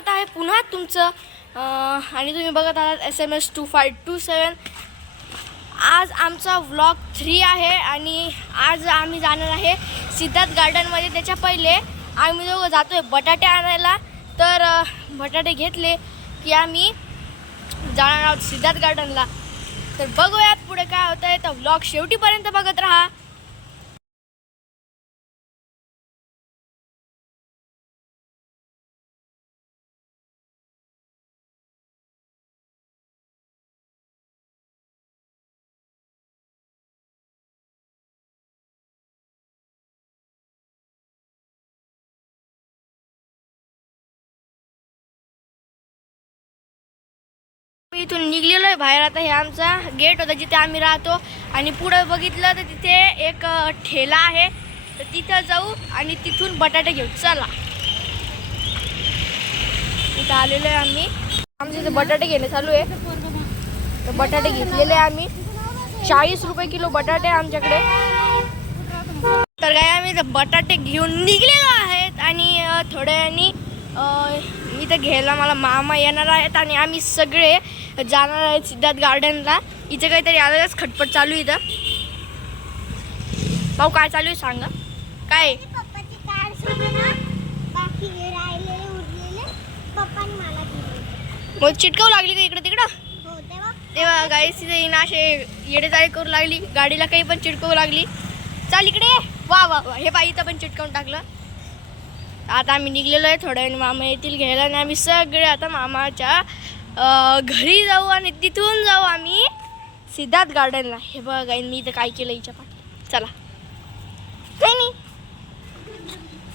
स्वागत आहे पुन्हा तुमचं आणि तुम्ही बघत आहात SMS 2527। आज आमचा व्लॉग 3 आहे आणि आज आम्ही जाणार आहे सिद्धार्थ गार्डनमध्ये। त्याच्या पहिले आम्ही दोघं जातोय बटाटे आणायला, तर बटाटे घेतले की आम्ही जाणार आहोत सिद्धार्थ गार्डनला। तर बघूयात पुढे काय होतंय, तर व्लॉग शेवटीपर्यंत बघत राहा। इथून निघलेलो आहे बाहेर। आता हे आमचा गेट होता जिथे आम्ही राहतो आणि पुढे बघितलं तर तिथे एक ठेला आहे, तर तिथं जाऊ आणि तिथून बटाटे घेऊ। चला, इथं आलेलो आहे आम्ही। आमचे इथे बटाटे घेणे चालू आहे, तर बटाटे घेतलेले आम्ही 40 रुपये किलो बटाटे आमच्याकडे। तर काय आम्ही बटाटे घेऊन निघलेलो आहेत आणि थोड्यानी इथं घ्यायला मला मामा येणार आहेत आणि आम्ही सगळे जाणार आहेत सिद्धार्थ गार्डनला। इथे काहीतरी आलेलंच खटपट चालू आहे। इथं भाऊ काय चालू आहे सांगा, काय? मग चिटकावू लागली का इकडं तिकडं? तेव्हा गाईस तिथे असे येडेजाळे करू लागली, गाडीला काही पण चिटकवू लागली। चाल इकडे, वा वा वा, हे बाई इथं पण चिटकावून टाकलं। आता आम्ही निघलेलो आहे, थोड्या वेळ मामा येतील घ्यायला आणि आम्ही सगळे आता मामाच्या घरी जाऊ आणि तिथून जाऊ आम्ही सिद्धार्थ गार्डनला। हे बघा मी इथं काय केलं हिच्या पाठी, चला। काही नाही,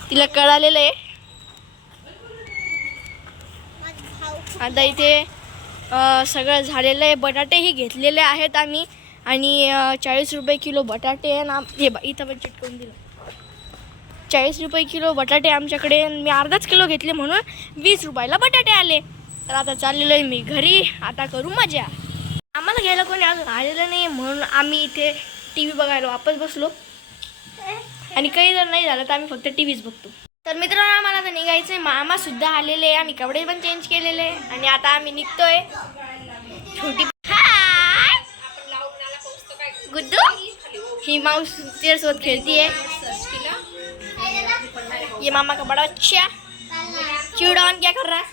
तिला कळालेलं आहे। आता इथे सगळं झालेलं आहे, बटाटेही घेतलेले आहेत आम्ही आणि 40 रुपये किलो बटाटे आहे ना। हे बा इथं पण चिटकवून दिलं। 40 रुपये किलो बटाटे आमच्याकडे, मी अर्धाच किलो घेतले म्हणून 20 रुपयाला बटाटे आले। तर आता चाललेलो आहे मी घरी, आता करू मजा। आम्हाला घ्यायला कोणी अजून आलेलं नाही म्हणून आम्ही इथे TV बघायला वापस बसलो आणि काही जर नाही झालं तर आम्ही फक्त TVच बघतो। तर मित्रांनो आम्हाला आता निघायचं आहे, मामा सुद्धा आलेले आहे, आम्ही कपडे पण चेंज केलेले आणि आता आम्ही निघतोय। छोटी हाय गुड्डू, ही माऊस तिच्यासोबत खेळतीये। ये मामा का बड़ा अच्छा चिड़ौन क्या कर रहा है?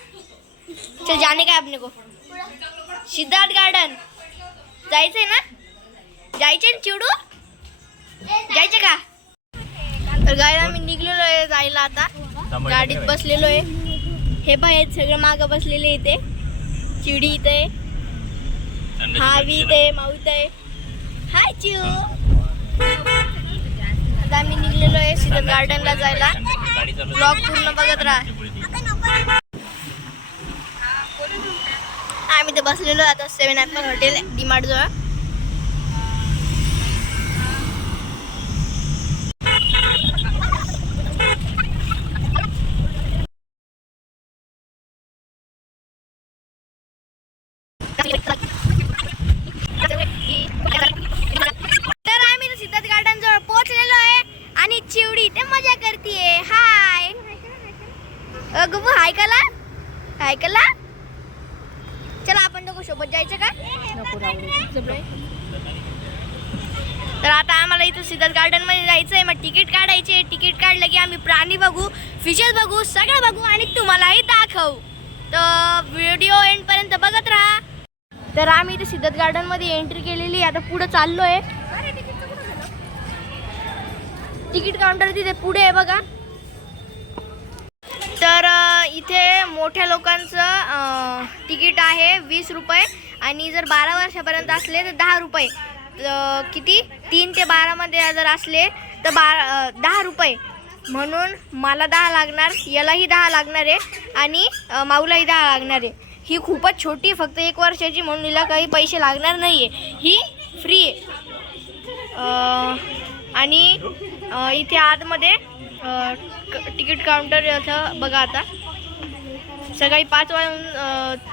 चल जाने का है अपने को सिद्धार्थ गार्डन, जायचंय ना? जायचंय ना चिवडू, जायचं का? तर गाय आम्ही निघलेलो आहे जायला, आता गाडीत बसलेलो आहे। हे बाहेर सगळे मागं बसलेले इथे, चिडी इथे, हावी इथे, माऊ इथे। हाय चिव, आता आम्ही निघलेलो आहे सिद्धार्थ गार्डनला जायला। ब्लॉग पूर्ण बघत राहा। आम्ही ते बसलेलो आता 7 ॲपल हॉटेल डीमार्ट जवळ। तर आम्ही सिद्धार्थ गार्डन जवळ पोहोचलेलो आहे आणि चिवडी ते मजा करतीये। हाय गुबू, हाय कला, हाय कला। चला आपण दोघं सोबत जायचं का? तर आता आम्हाला इथं सिद्धार्थ गार्डन मध्ये जायचं आहे, मग तिकीट काढायचे। तिकीट काढलं की आम्ही प्राणी बघू, फिशेस बघू, सगळं बघू आणि तुम्हालाही दाखवू। तर व्हिडिओ एंड पर्यंत बघत राहा। तर आम्ही इथे सिद्धार्थ गार्डन मध्ये एंट्री केलेली, आता पुढे चाललोय। तिकीट काउंटर तिथे पुढे आहे बघा। तर इथे मोठ्या लोकांचं तिकीट आहे 20 रुपये आणि जर 12 वर्षापर्यंत असले तर 10 रुपये। किती 3 ते 12 मध्ये जर असले तर 10 रुपये, म्हणून मला 10 लागणार, यालाही 10 लागणार आहे आणि माऊलाही 10 लागणार आहे। ही खूपच छोटी, फक्त 1 वर्षाची, म्हणून हिला काही पैसे लागणार नाही आहे, ही फ्री आहे। आणि इथे आतमध्ये तिकीट काउंटर असं बघा। आता सकाळी 5 वाजून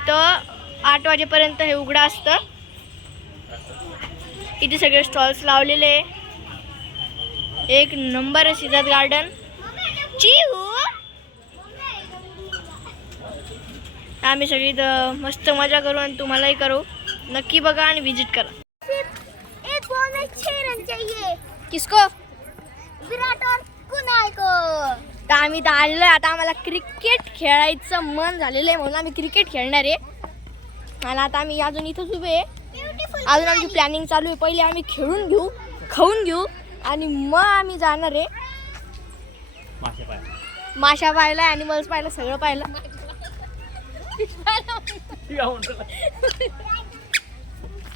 तर 8 वाजेपर्यंत हे उघडं असतं। इथे सगळे स्टॉल्स लावलेले, एक नंबर आहे सिद्धार्थ गार्डन। चिहू आम्ही सगळी इथं मस्त मजा करू आणि तुम्हालाही करू. नक्की बघा आणि विजिट करा. एक बॉल में 6 रन चाहिए. किसको? विराट और कुणाल को. तर आम्ही तर आलेलो आहे. आता आम्हाला क्रिकेट खेळायचं मन झालेलं आहे म्हणून आम्ही क्रिकेट खेळणार आहे. आणि आता आम्ही अजून इथंच उभे आहे. अजून आमची प्लॅनिंग चालू आहे. पहिले आम्ही खेळून घेऊ, खाऊन घेऊ आणि मग आम्ही जाणार आहे माशा पाहायला, ॲनिमल्स पाहायला, सगळं पाहायला.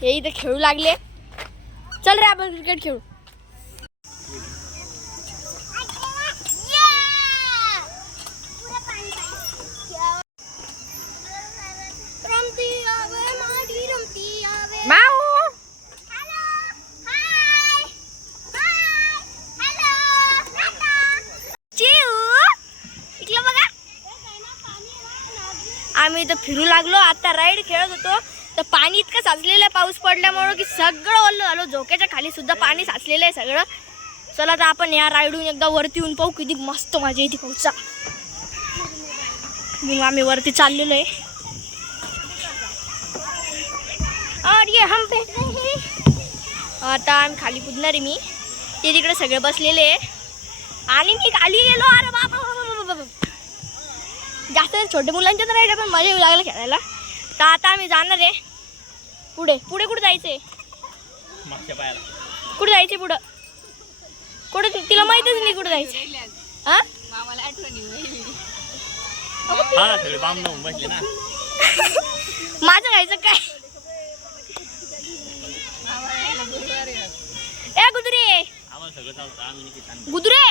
हे इथे खेळू लागले. चल रे आपण क्रिकेट खेळू. आम्ही इथं फिरू लागलो. आता राईड खेळत होतो तर पाणी इतकं साचलेलं आहे पाऊस पडल्यामुळं की सगळं ओलं झालं. झोक्याच्या खाली सुद्धा पाणी साचलेलं आहे सगळं. चला तर आपण या राईडून एकदा वरती येऊन पाहू किती मस्त मजा येते पाऊसचा. मग आम्ही वरती चाललेलो आहे. और ये हम पे आता आम्ही खाली कुदणार आहे. मी ते तिकडे सगळे बसलेले आहे आणि मी खाली गेलो. अरे बाबा, जास्त छोट्या मुलांच्या तर राईड पण मजा येऊ लागला खेळायला. तर आता आम्ही जाणार आहे पुढे. पुढे कुठे जायचंय? कुठे जायचंय पुढं? कुठे तिला माहितच नाही कुठे जायचंय. हा माझं घ्यायचं काय? ए गुदरे, गुदरे,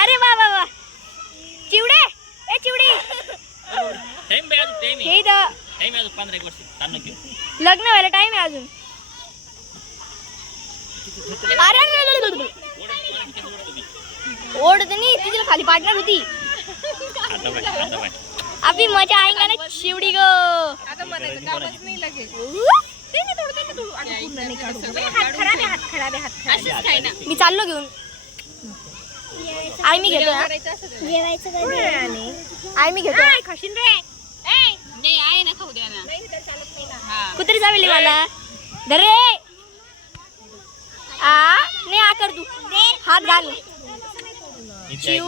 अरे वा वा वा. चिवडे, ए चिवडे, हे इथं लग्न व्हायला टाइम आहे अजून. अरे ओढत नाही, तिला खाली पाडणार होती. अभी मजा आएगा ना चिवडी गो. मी चाललो घेऊन. आई मी घेतो. आई मी घेतो. खाशीन रे. कुत्री चावली मला. धरे नाही आकर तू हात घाल. चिव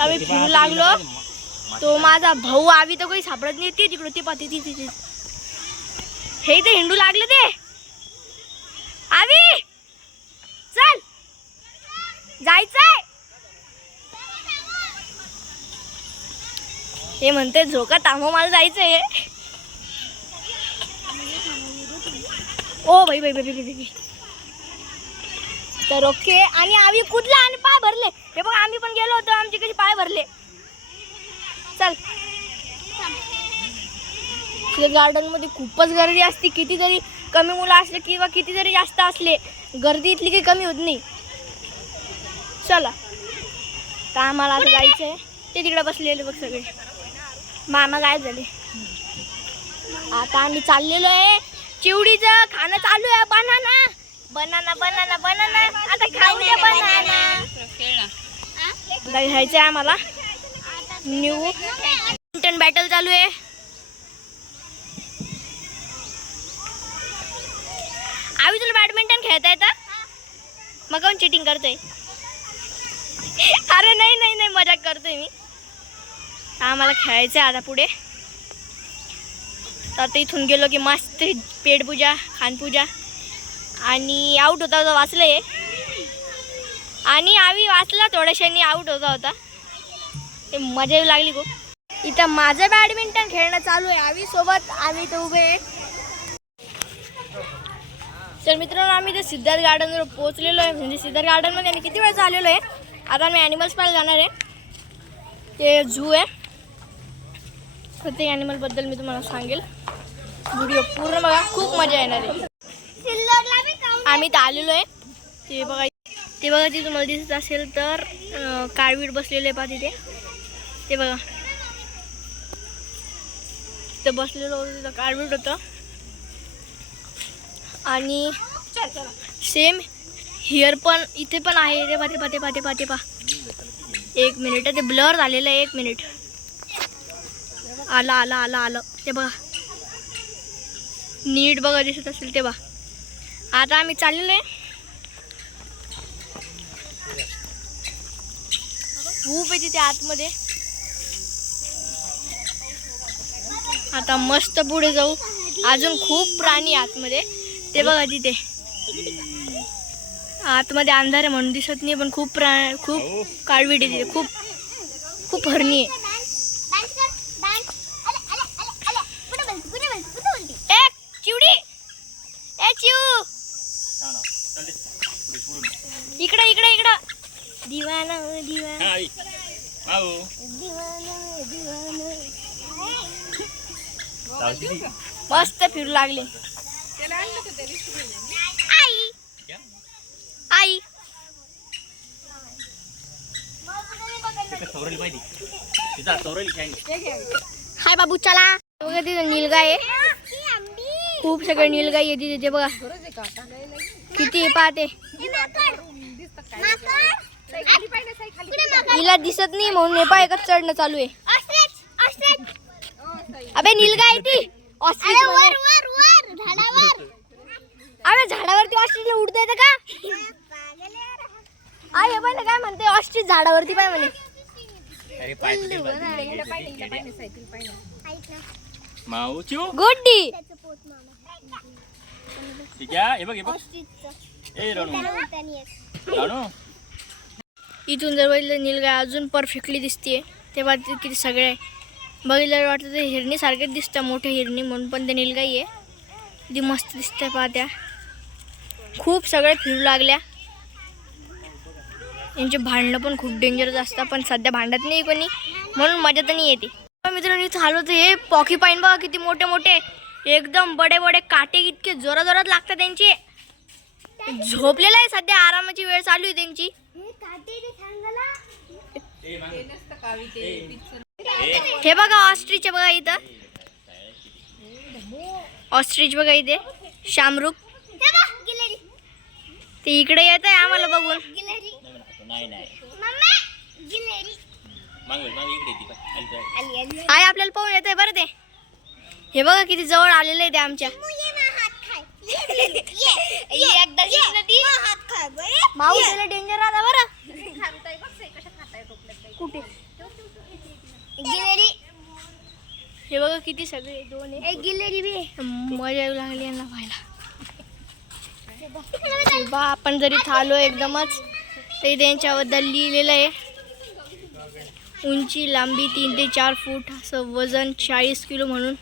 आम्ही फिरू लागलो. तो माझा भाऊ आवी तर काही सापडत नाही. ती तिकडे ती पाहते ती हे इथे हिंडू लागले ते. आवी चल जायचंय. हे म्हणते झोका थांबव मला जायचंय. ओ भाई भाई भाई भाई. तर ओके. आणि आम्ही कुदला आणि पाय भरले. हे बघ आम्ही पण गेलो होतो. आमचे कसे पाय भरले. चल गार्डन मध्ये खूपच गर्दी असते. किती जरी कमी मुलं असले किंवा किती जरी जास्त असले गर्दी इथली काही कमी होत नाही. चला तर आम्हाला आता जायचंय. ते तिकडे बसलेले बघ सगळे. मामा गायब झाले. आता आम्ही चाललेलो आहे. चिवडीचं खाणं चालू आहे. Banana banana banana banana. आता खाऊ द्या बनाना. घ्यायचं आहे आम्हाला. न्यू बॅडमिंटन बॅटल चालू आहे. आवी तुला बॅडमिंटन खेळता येतं? मग कोण चिटिंग करतोय? अरे नाही नाही नाही मजाक करतोय मी. आम्हाला खेळायचं आहे आता पुढे. तर आता इथून गेलो की मस्त पेटपूजा खानपूजा. आणि आऊट होता होता वाचलंय. आणि आवी वाचला थोड्याशानी आऊट होता. ते मजा येऊ लागली खूप. इथं माझं बॅडमिंटन खेळणं चालू आहे आवी सोबत. आम्ही तर उभे आहे. तर मित्रांनो आम्ही ते सिद्धार्थ गार्डनवर पोहोचलेलो आहे. म्हणजे सिद्धार्थ गार्डनमध्ये आम्ही किती वेळ आलेलो आहे. आता आम्ही ॲनिमल्स पाहायला जाणार आहे. ते झू आहे. प्रत्येक ॲनिमलबद्दल मी तुम्हाला सांगेल. व्हिडिओ पूर्ण बघा. खूप मजा येणार आहे. आम्ही तर आलेलो आहे. ते बघा ते तुम्हाला दिसत असेल तर काळवीट बसलेलं आहे पहा तिथे. ते बघा ते बसलेलं होतं तिथं काळवीट होतं. आणि सेम हिअर पण इथे पण आहे. ते पा ते पा ते पा 1 मिनिट ते ब्लर झालेलं आहे. 1 मिनिट. आलं ते बघा. नीट बघा दिसत असेल ते बघा. आता आम्ही चाललेलो आहे. खूप आहे तिथे आतमध्ये. आता मस्त पुढे जाऊ. अजून खूप प्राणी आतमध्ये. ते बघा तिथे आतमध्ये अंधार आहे म्हणून दिसत नाही, पण खूप काळवीट आहे तिथे. खूप हरणी आहे. इकडं दिवाना मस्त फिरू लागले. आई हाय बाबू चला. बघा तिथे नीलगाय आहे. खूप सगळे नीलगाई आहे तिथे. ते बघा किती पाहते. हिला दिसत नाही म्हणून हे पाय एकच चढणं चालू आहे. अबे नीलगाय ती ऑस्ट्रिच. अबे झाडावरती ऑस्ट्रिच उडता येतं का? आई पण काय म्हणते ऑस्ट्रिच झाडावरती पाय म्हणे. गुड्डी इथून जर बघितलं नीलगाय अजून परफेक्टली दिसते. तेव्हा किती सगळे बघितलं वाटतं ते हिरणी सारखेच दिसतं. मोठे हिरणी म्हणून पण ते नीलगाई आहे. किती मस्त दिसतं पाहत्या. खूप सगळे फिरू लागल्या. यांचे भांडणं पण खूप डेंजरस असतात, पण सध्या भांडत नाही कोणी म्हणून मजा तर नाही येते. मित्रांनो इथं आलो तर हे पॉकीपाईन बघा किती मोठे मोठे एकदम बडे बडे काटे इतके जोरात लागतात त्यांचे. झोपलेला आहे सध्या. आरामाची वेळ चालू आहे त्यांची. हे बघा ऑस्ट्रिच बघा इथं. ऑस्ट्रिच बघा इथे. शामरूप ते इकडे येत आहे आम्हाला बघून. आहे आपल्याला पाहून येत आहे बरं ते. हे बघा किती जवळ आलेलं आहे ते आमच्या. माऊ त्याला डेंजर राहता बरं. कुठे हे बघा किती सगळे. 2 एक गिलेरी बी. मजा येऊ लागली यांना पाहायला. बा आपण जरी थालो एकदमच ते त्यांच्याबद्दल लिहिलेलं आहे. उंची लांबी 3 ते 4 फूट असं. वजन 40 किलो म्हणून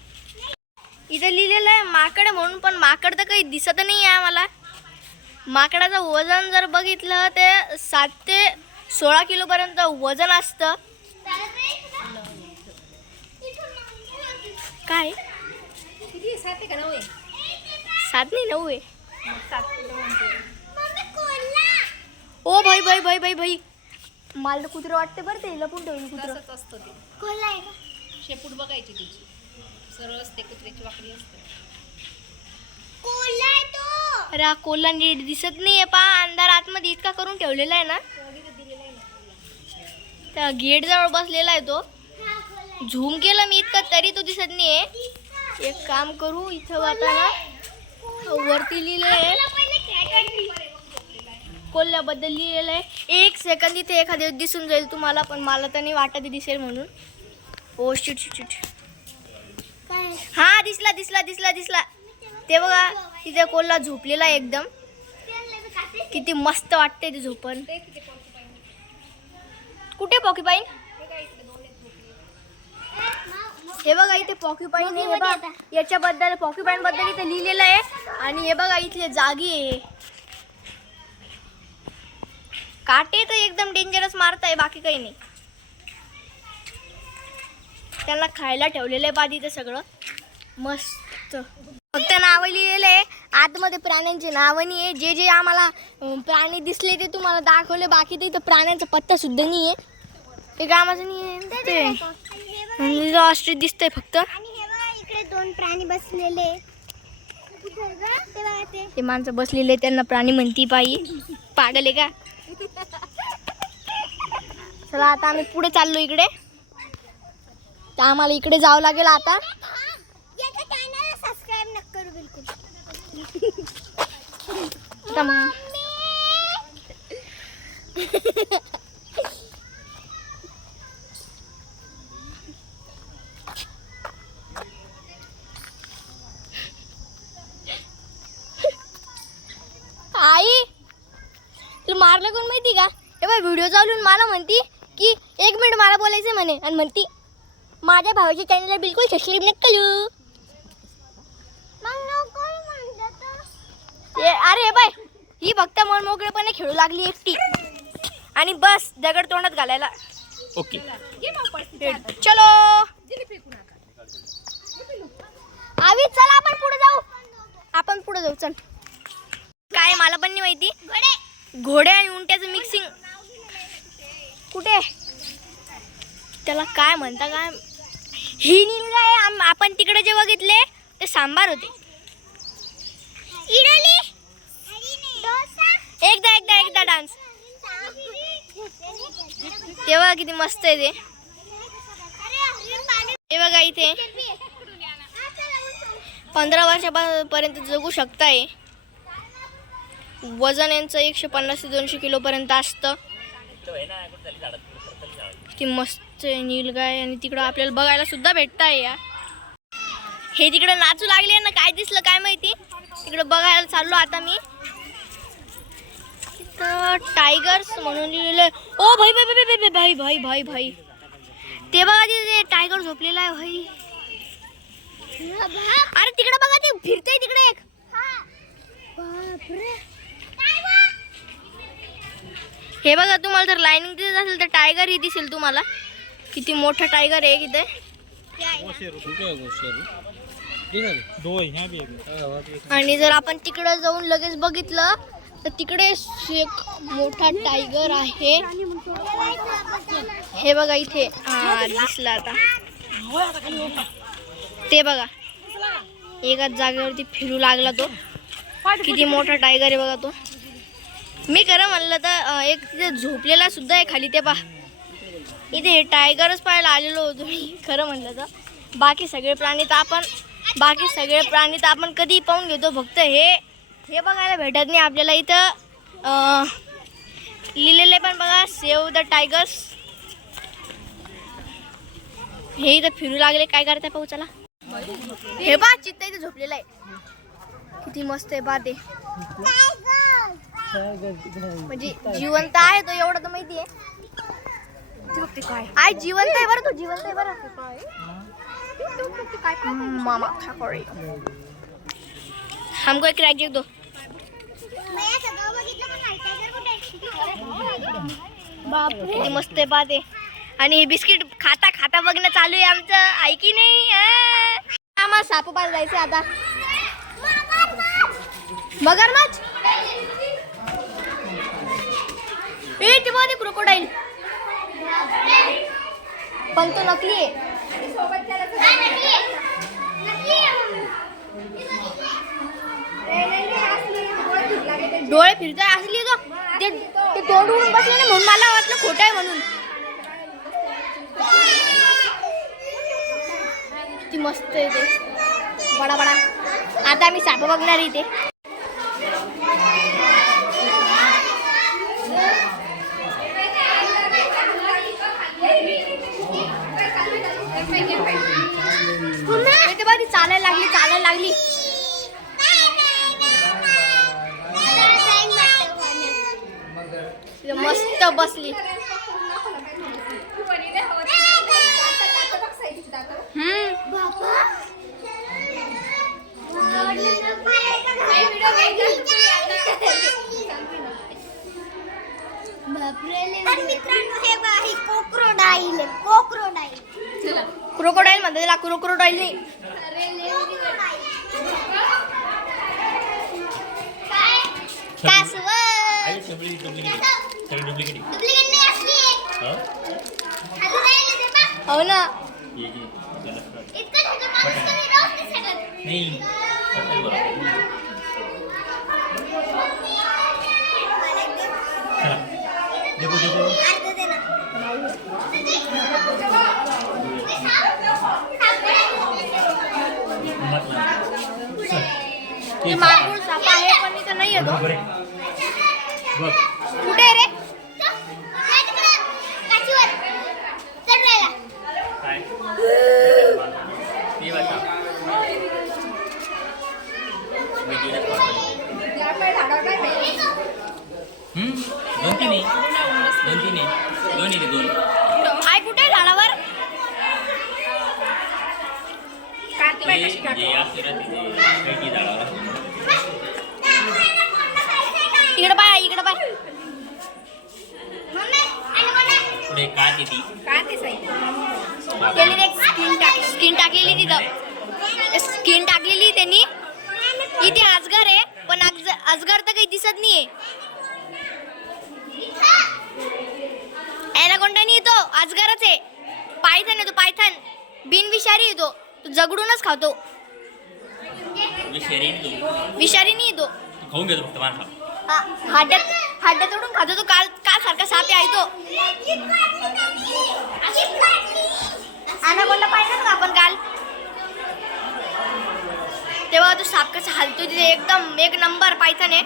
इथं लिहिलेलं आहे. माकड म्हणून, पण माकड तर काही दिसत नाही आहे आम्हाला. माकडाचं वजन जर बघितलं ते 7 ते 16 किलोपर्यंत वजन असतं. काय 7 नाही 9 आहे. ओ भाई भाई भाई भाई भाई मला कुत्रे वाटते बरं. ते लपून ठेवून कुत्रं असतं ते. कोल्हा आहे का? शेपूट बघायची त्याची सरळ असते. कुत्र्याची वाकडी असते. कोल्हा आहे तो. अरे कोल्हा नीट दिसत नाहीये पा. अंधार आतमध्ये इतका करून ठेवलेला आहे ना. त्या गेट जवळ बसलेला आहे तो. झूम केलं मी इतका तरी तो दिसत नाहीये. एक काम करू इथं आता ना वरती लिहिलेलं आहे कोल्ह्याबद्दल लिहिलेलं आहे. 1 सेकंद इथे एखाद्या दिसून जाईल तुम्हाला, पण मला तर नाही वाटत दिसेल म्हणून. Oh shit shit shit. हा दिसला. ते बघा तिथे कोल्हा झोपलेला आहे एकदम. किती मस्त वाटते ते झोपण. कुठे पॉकीपाईन? हे बघा इथे पॉकीपाईन आहे. हे बघा याच्याबद्दल पॉकीपाईन बद्दल इथे लिहिलेलं आहे. आणि हे बघा इथले जागी आहे. काटे तर एकदम डेंजरस मारताय, बाकी काही नाही. त्यांना खायला ठेवलेलं आहे पादी. ते सगळं मस्त. फक्त नावं लिहिलेलं आहे. आतमध्ये प्राण्यांची नावं नाही आहे. जे जे आम्हाला प्राणी दिसले ते तुम्हाला दाखवले. बाकी ते इथं प्राण्यांचा पत्ता सुद्धा नाही आहे. ते कामाचं नाही आहे. ऑस्ट्रिच दिसतंय फक्त. इकडे 2 प्राणी बसलेले. ते माणसं बसलेले त्यांना प्राणी म्हणती बाई. पागल आहे का? चला आता आम्ही पुढे चाललो इकडे. तर आम्हाला इकडे जावं लागेल आता. सबस्क्राइब नका करू बिलकुल. आता मग आई तुला मारलं कोण माहिती का? हे बाय व्हिडिओ चालून मला म्हणती की 1 मिनिट मला बोलायचं म्हणे आणि म्हणती माझ्या भावाच्या चॅनलला बिलकुल सबस्क्राईब नका करू. अरे बाय ही फक्त मन मोकळेपणे खेळू लागली एकटी आणि बस दगड तोंडात घालायला. ओके चलो आवी चला आपण पुढे जाऊ. आपण पुढे जाऊ चल. काय मला पण नाही माहिती. घोडे आणि उंट्याचं मिक्सिंग कुठे त्याला काय म्हणता काय. ही नीलगाय आपण तिकडे जे बघितले ते सांबार होते. इडली एकदा डान्स तेव्हा किती मस्त आहे ते. हे बघा इथे 15 वर्षापर्यंत जगू शकताय. वजन यांचं 150 ते 200 किलो पर्यंत असतं. किती मस्त नीलगाय आणि तिकडं आपल्याला बघायला सुद्धा भेटताय. या हे तिकडे नाचू लागले ना काय दिसलं काय माहिती. तिकडे बघायला चाललो आता मी. टायगर्स म्हणून लिहिलेलं. ओ भाई भाई भाई भाई भाई भाई भाई ते बघा तिथे टायगर झोपलेला आहे भाई. अरे तिकडे बघा ते फिरतय तिकडे एक. हे बघा तुम्हाला जर लाईनिंग दिसत असेल तर टायगर ही दिसेल तुम्हाला. किती मोठा टायगर आहे इथे. आणि जर आपण तिकडे जाऊन लगेच बघितलं तर तिकडे एक मोठा टायगर आहे. हे बघा इथे दिसला आता. ते बघा एकाच जागेवरती फिरू लागला तो. किती मोठा टायगर आहे बघा तो. मी खरं म्हणलं तर एक तिथे झोपलेला सुद्धा आहे खाली. ते पहा इथे टायगरच पाहायला आलेलो होतो मी खरं म्हणलं तर. बाकी सगळे प्राणी तर आपण कधी पाहून घेतो. फक्त हे बघायला भेटत नाही आपल्याला इथं. लिहिलेले पण बघा सेव्ह द टायगर्स. हे इथं फिरू लागले काय करताय पाहू चला. हे पहा चित्ता इथे झोपलेला आहे. किती मस्त आहे पहा ते. म्हणजे जिवंत आहे तो एवढं तर माहिती आहे. काय जिवंत आहे बरं तो. जिवंत आहे बरं. मामा ठाकोरे हमको एक क्रॅक दो. बापरे किती मस्त आहे पाहते. आणि हे बिस्किट खाता खाता बघणं चालू आहे आमचं. ऐकी नाही आम्हाला साप पाहायला जायचं आता. मगरमच्छ ते बघा क्रोकोडाईल. पण तो नकली आहे. डोळे फिरताय असली तो. ते तोंड उडून बसले ना म्हणून मला वाटलं खोटं आहे म्हणून. किती मस्त आहे ते. बडा बडा. आता आम्ही साप बघणार इथे. चालायला लागली. मस्त बसली. क्रोकोडाईल म्हणतात त्याला. क्रोकोडाईल नाही. हो ना. ते मागून साप आहे पण इथं नाही येतो. बघ कुठे आहे रे? काय ते बघा दोन तीन दोन आहे कुठे झाडावर? इकडे पाय, इकडे पाय. पुढे काय ती त्यांनी एक स्किन टाकलेली तिथं. स्किन टाकलेली त्यांनी. इथे अजगर आहे पण अजगर तर काही दिसत नाहीये. ॲनाकोंडा नाही येतो, अजगरच आहे. पायथन येतो, पायथन बिनविषारी येतो. तो जगडूनच खातो. विषारी नाही येतो. खाऊन घेतो फक्त माणसा. हाड्या तोडून खातो तो. काल सारखा साप आहे तो. ॲनाकोंडा पाहिला ना आपण काल, तेव्हा तो साप कसा हलतो तिथे. एकदम एक नंबर पायथन आहे.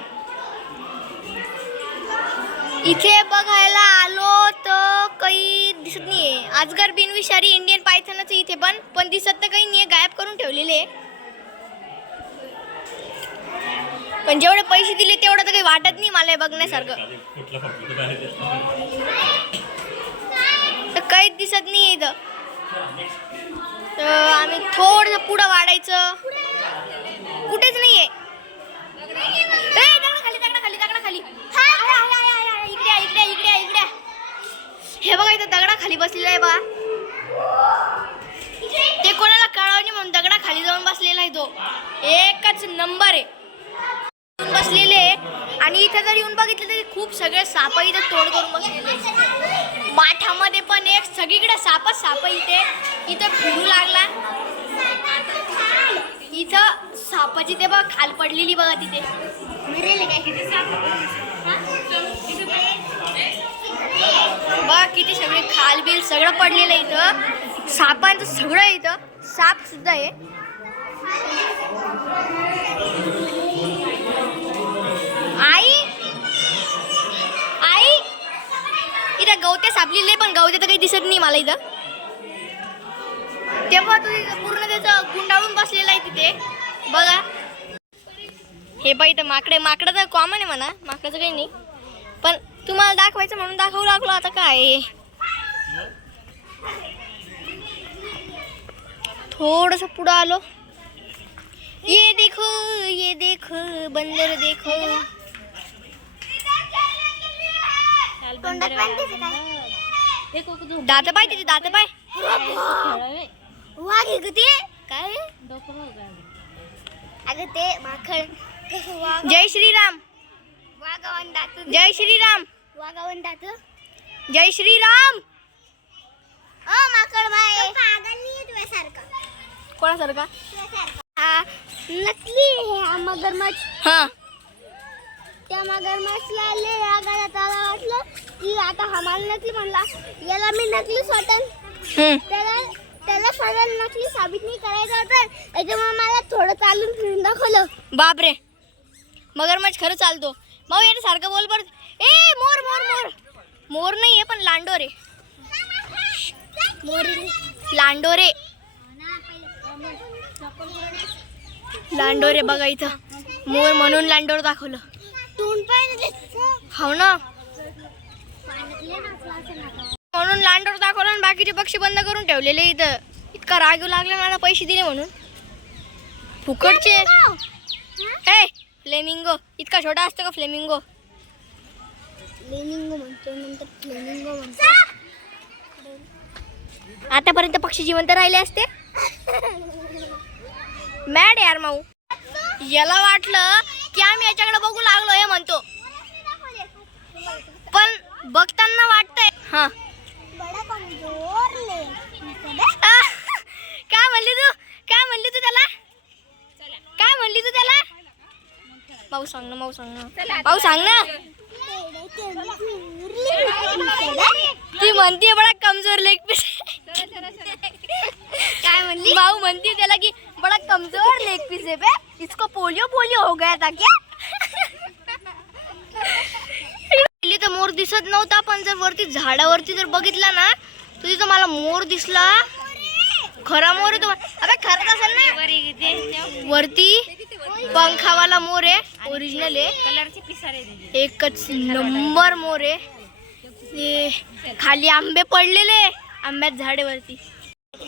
इथे बघायला आलो तर काही दिसत नाहीये. अजगर बिनविषारी इंडियन पायथनच इथे पण दिसत तर काही नाहीये. गायब करून ठेवलेले. पण जेवढे पैसे दिले तेवढं तर काही वाटत नाही मला बघण्यासारखं. तर काहीच दिसत नाही इथं. तर आम्ही थोडं पुढं वाढायचं. कुठेच नाहीये. दगडा खाली इकडे. हे बघा इथं दगडा खाली बसलेला आहे बा. ते कोणाला कळावं नाही म्हणून दगडा खाली जाऊन बसलेला आहे तो. एकच नंबर आहे बसलेले. आणि इथं जर येऊन बघितलं तरी खूप सगळे साप इथं तोड करून बसलेले. माठामध्ये पण एक सगळीकडे सापच साप. इथं फिरू लागला. इथं सापाची ते बघ खाल पडलेली बघा तिथे. बघ किती सगळे खाल बिल सगळं पडलेलं आहे इथं. सापांचं सगळं आहे इथं. साप सुद्धा आहे. आई इथं गवते सापलेले पण गवते तर काही दिसत नाही मला इथं. तेव्हा तू पूर्ण त्याचं गुंडाळून बसलेला आहे तिथे बघा. हे बाई इथं माकडं तर कॉमन आहे म्हणा. माकडाचं काही नाही पण तुम्हाला दाखवायचं म्हणून दाखवू लागलो. आता काय थोडस पुढं आलो. ये देखो बंदर देखो. दात पाय त्याचे दात पाय. वाघ आहे ते काय अगं ते माकड. जय श्रीराम. वाघावन दात. जय श्रीराम. वाघावन दात. जय श्रीराम. माकड बाय पागल नाही तुझ्यासारखा. कोणासारखा? नकली आहे मगरमच्छ. हा त्या मगरमच्छला लय आगायला त्याला वाटलं की आता हा मला नकली म्हणला. याला मी नकली सोडन. त्याला स्वतःला नकली साबित नाही करायचं होतं. त्याच्यामुळे मला थोडं चालून फिरून दाखवलं. बापरे मगरमच्छ खरं चालतो. भाऊ याच्या सारखं बोल बरं. ए मोर मोर मोर. मोर नाही आहे पण लांडोर आहे. लांडोरे लांडोरे बघा इथं. मोर म्हणून लांडोर दाखवलं. हो ना म्हणून लांडोर दाखवलं आणि बाकीचे पक्षी बंद करून ठेवलेले इथं. इतका राग येऊ लागला मला पैसे दिले म्हणून फुकटचे. हे फ्लेमिंगो इतका छोटा असतो का? फ्लेमिंगो म्हणतो नंतर फ्लेमिंगो म्हणतो. आतापर्यंत पक्षी जिवंत राहिले असते. मॅड यार माऊ. याला वाटलं की आम्ही याच्याकडे बघू लागलो हे म्हणतो पण बघताना वाटतंय. हा काय म्हणली तू? काय म्हणली तू त्याला? काय म्हणली तू त्याला? भाऊ सांग ना. भाऊ सांग ना. भाऊ सांग ना. ती म्हणते बडा कमजोर लेग पीस. काय म्हणली? भाऊ म्हणते त्याला की बडा कमजोर लेग पीस है बे, इसको पोलियो पोलियो हो गया था क्या. पहिली तर मोर दिसत नव्हता, पण जर वरती झाडावरती जर बघितला ना तर तिथं मला मोर दिसला. खरा मोर आहे तो. अबे खरंच असेल ना. वरती पंखावाला मोर आहे, ओरिजिनल आहे. कलरचे पिसारे एकच नंबर मोर आहे. ते खाली आंबे पडलेले आंब्यात झाडेवरती.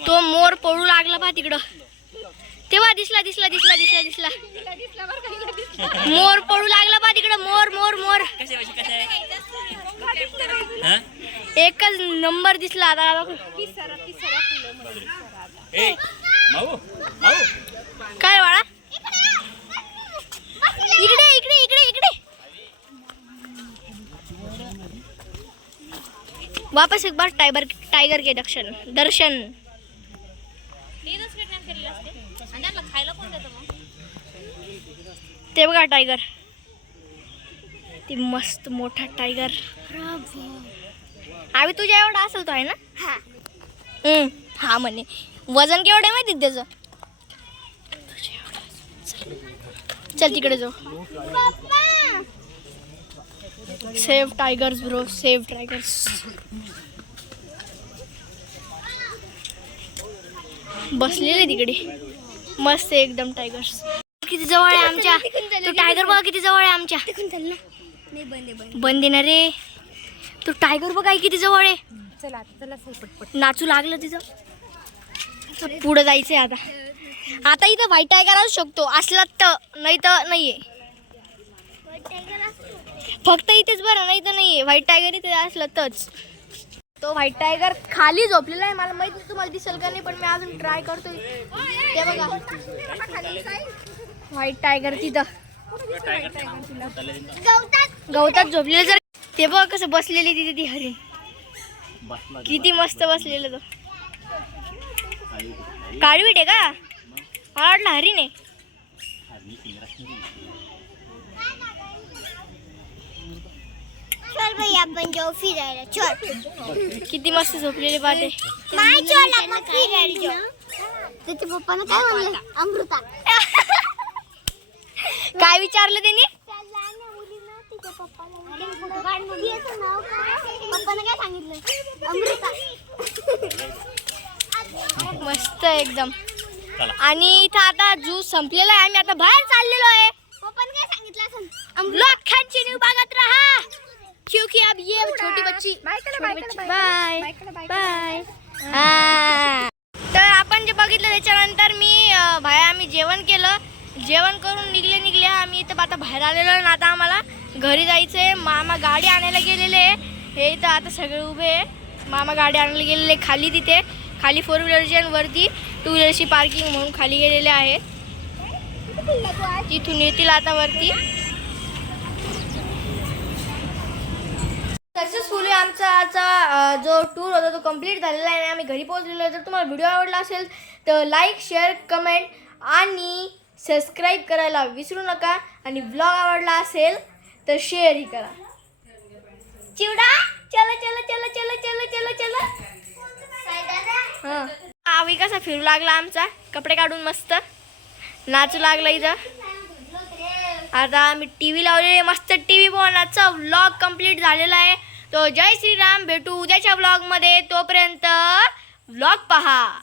तो मोर पडू लागला पहा तिकडं. तेव्हा दिसला दिसला दिसला दिसला दिसला मोर पडू लागला पहा तिकडं. मोर मोर मोर एकच नंबर दिसला. आता काय बाळा, इकडे इकडे इकडे इकडे वापस एक बार टाइगर के दर्शन. ते बघा टायगर, ती मस्त मोठा टायगर. आम्ही तुझ्या एवढा असेल तो आहे ना. हा म्हणे. वजन केवढं आहे माहिती त्याचं. चल तिकडे जाऊ. Save tigers bro, save tigers. बसलेले तिकडे मस्त एकदम टायगर्स. किती जवळ आहे आमच्या तो टायगर बघा, किती जवळ आहे आमच्या. बंद आहे ना रे. तो टायगर बघा किती जवळ आहे. नाचू लागलं तिचं. पुढे जायचंय आता. आता इथं व्हाईट टायगर असू शकतो, असला तर, नाही तर नाहीये. फक्त इथेच बरं, नाही तर नाहीये. व्हाईट टायगर इथे असलं तरच. तो व्हाईट टायगर खाली झोपलेला आहे. मला माहित नाही तुम्हाला दिसेल का नाही, पण मी अजून ट्राय करतोय. ते बघा व्हाईट टायगर तिथं गवतात झोपलेलं. जर ते बघ कसं बसलेली तिथे ती हरिण. किती मस्त बसलेलं. तो काळवीट आहे का, मला वाटलं हरिण आहे. चल भाई आपण जाऊ फिरायला. चल. किती मस्त झोपलेले पाहते. नाही चल आपण फिरायला जाऊ. त्याच्या पप्पानं काय म्हणलं? अमृता. काय विचारलं त्यांनी. पप्पानं काय सांगितलं? अमृता. मस्त एकदम. आणि इथं आता ज्यूस संपलेला आहे. आम्ही आता बाहेर चाललेलो आहे. पप्पानं काय सांगितलं असं? ब्लॉग कंटिन्यू बघत रहा, क्योंकि अब ये छोटी बच्ची बाय बाय. तर आपण जे बघितलं त्याच्यानंतर मी आम्ही जेवण केलं. जेवण करून निघले आम्ही. इथं आता बाहेर आलेलो आणि आता आम्हाला घरी जायचंय. मामा गाडी आणायला गेलेले. हे इथं आता सगळे उभे आहे. मामा गाडी आणायला गेलेले खाली. तिथे खाली 4 व्हीलरची आणि वरती 2 व्हीलरची पार्किंग म्हणून खाली गेलेले आहे. तिथून येतील आता वरती. सक्सेसफुली आमचा जो टूर होता तो कंप्लीट झालेला आहे. आम्ही घरी पोहोचलेलो आहे. जर तुम्हाला व्हिडिओ आवडला असेल तर लाईक, शेअर, कमेंट आणि सबस्क्राईब करायला विसरू नका. आणि ब्लॉग आवडला असेल तर शेअरही करा. चिवडा चला चला चला चला चला चला चला. हां आवी कसा फिरू लागला आमचा, कपडे काढून मस्त नाचू लागला इथं. आता आम्ही TV लावलेले. मस्त TV पाहण्याचा व्लॉग कंप्लीट झालेला आहे. तो जय श्रीराम. भेटू उद्याच्या व्लॉगमध्ये. तोपर्यंत व्लॉग पहा.